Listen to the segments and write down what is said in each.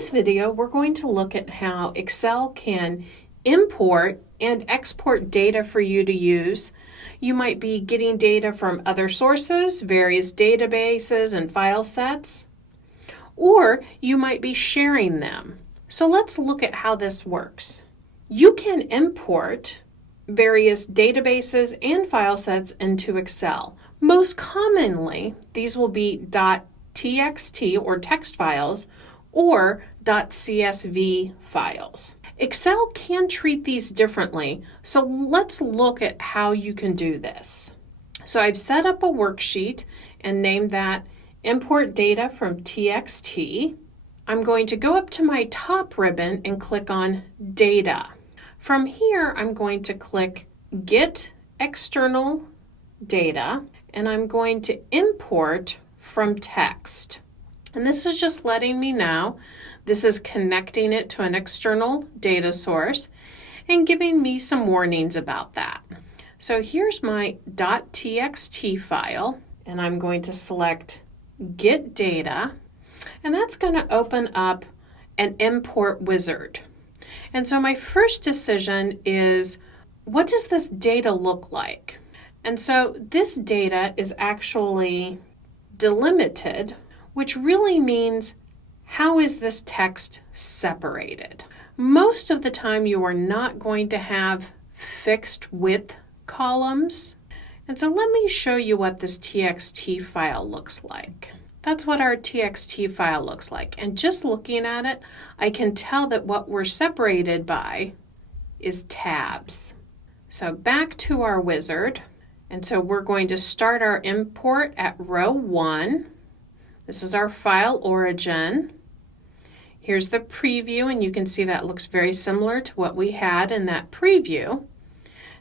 this video, we're going to look at how Excel can import and export data for you to use. You might be getting data from other sources, various databases and file sets, or you might be sharing them. So let's look at how this works. You can import various databases and file sets into Excel. Most commonly, these will be .txt or text files or .csv files. Excel can treat these differently, so let's look at how you can do this. So I've set up a worksheet and named that Import Data from TXT. I'm going to go up to my top ribbon and click on Data. From here, I'm going to click Get External Data, and I'm going to import from text. And this is just letting me know this is connecting it to an external data source and giving me some warnings about that. So here's my .txt file, and I'm going to select Get Data, and that's going to open up an import wizard. And so my first decision is, what does this data look like? And so this data is actually delimited, which really means how is this text separated? Most of the time you are not going to have fixed width columns. And so let me show you what this TXT file looks like. That's what our TXT file looks like. And just looking at it, I can tell that what we're separated by is tabs. So back to our wizard. And so we're going to start our import at row 1. This is our file origin. Here's the preview, and you can see that looks very similar to what we had in that preview.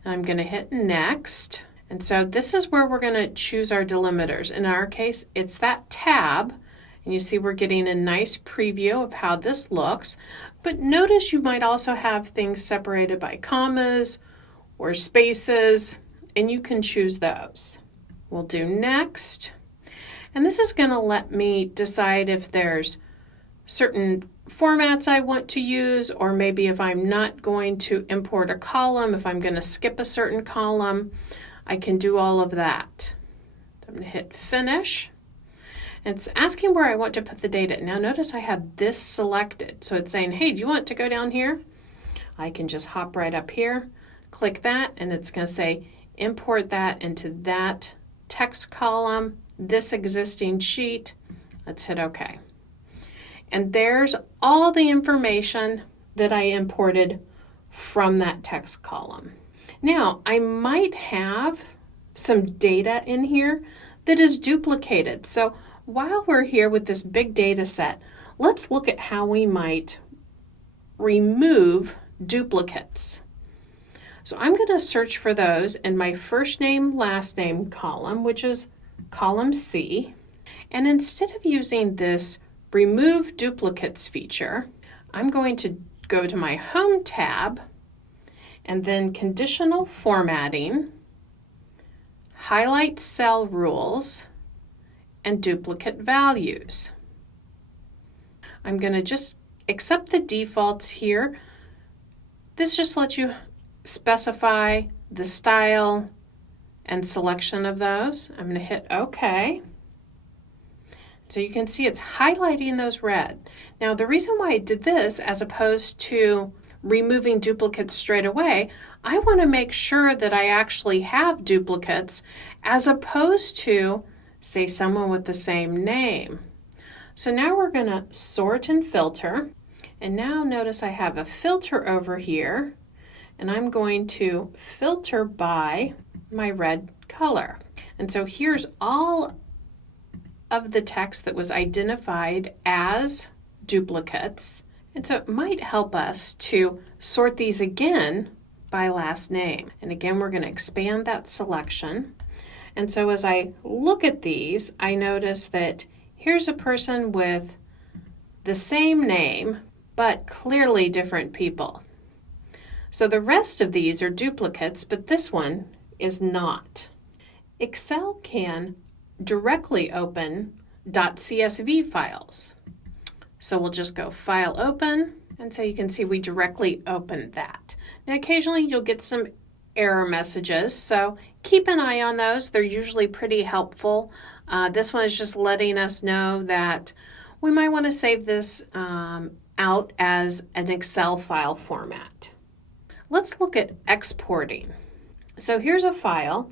And I'm going to hit Next. And so this is where we're going to choose our delimiters. In our case, it's that tab. And you see we're getting a nice preview of how this looks. But notice you might also have things separated by commas or spaces, and you can choose those. We'll do Next. And this is going to let me decide if there's certain formats I want to use, or maybe if I'm not going to import a column, if I'm going to skip a certain column, I can do all of that. I'm going to hit Finish. It's asking where I want to put the data. Now notice I have this selected. So it's saying, hey, do you want to go down here? I can just hop right up here, click that, and it's going to say import that into that text column, this existing sheet. Let's hit OK. And there's all the information that I imported from that text column. Now, I might have some data in here that is duplicated. So while we're here with this big data set, let's look at how we might remove duplicates. So I'm going to search for those in my first name, last name column, which is column C. And instead of using this Remove Duplicates feature, I'm going to go to my Home tab and then Conditional Formatting, Highlight Cell Rules, and Duplicate Values. I'm going to just accept the defaults here. This just lets you specify the style and selection of those. I'm going to hit OK. So you can see it's highlighting those red. Now the reason why I did this as opposed to removing duplicates straight away, I want to make sure that I actually have duplicates as opposed to, say, someone with the same name. So now we're going to sort and filter. And now notice I have a filter over here, and I'm going to filter by my red color. And so here's all of the text that was identified as duplicates. And so it might help us to sort these again by last name. And again, we're going to expand that selection. And so as I look at these, I notice that here's a person with the same name, but clearly different people. So the rest of these are duplicates, but this one is not. Excel can directly open .csv files. So we'll just go File, Open, and so you can see we directly opened that. Now occasionally you'll get some error messages, so keep an eye on those. They're usually pretty helpful. This one is just letting us know that we might want to save this out as an Excel file format. Let's look at exporting. So here's a file,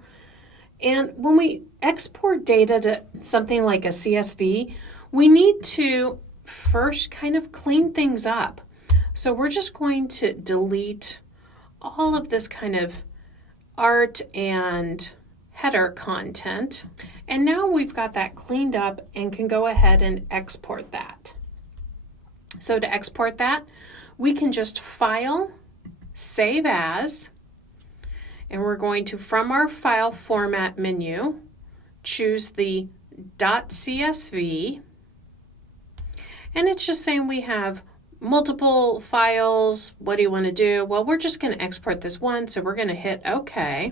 and when we export data to something like a CSV, we need to first kind of clean things up. So we're just going to delete all of this kind of art and header content. And now we've got that cleaned up and can go ahead and export that. So to export that, we can just File, Save As, and we're going to, from our File Format menu, choose the .csv. And it's just saying we have multiple files. What do you want to do? Well, we're just going to export this one, so we're going to hit OK.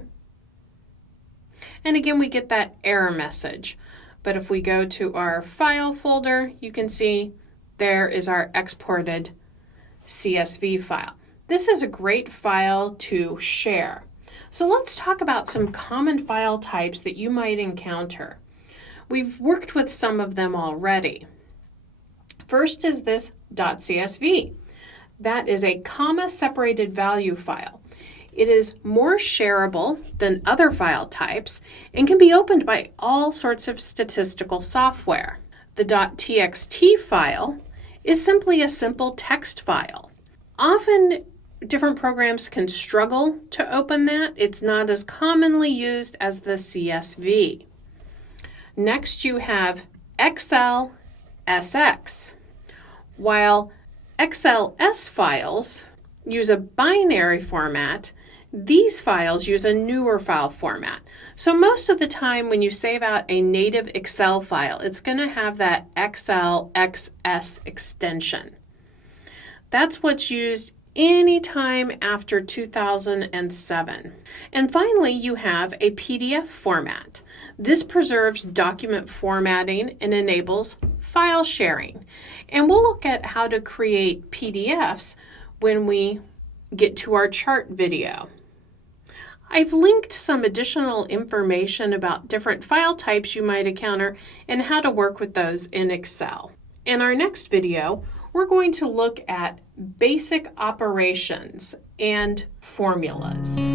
And again, we get that error message. But if we go to our file folder, you can see there is our exported CSV file. This is a great file to share. So let's talk about some common file types that you might encounter. We've worked with some of them already. First is this .csv. That is a comma-separated value file. It is more shareable than other file types and can be opened by all sorts of statistical software. The .txt file is simply a simple text file. Often, different programs can struggle to open that. It's not as commonly used as the CSV. Next, you have XLSX. While XLS files use a binary format, these files use a newer file format. So most of the time when you save out a native Excel file, it's going to have that XLXS extension. That's what's used anytime after 2007. And finally, you have a PDF format. This preserves document formatting and enables file sharing. And we'll look at how to create PDFs when we get to our chart video. I've linked some additional information about different file types you might encounter and how to work with those in Excel. In our next video, we're going to look at basic operations and formulas.